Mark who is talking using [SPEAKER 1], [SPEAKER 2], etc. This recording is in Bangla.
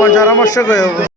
[SPEAKER 1] তোমার পরামর্শ করে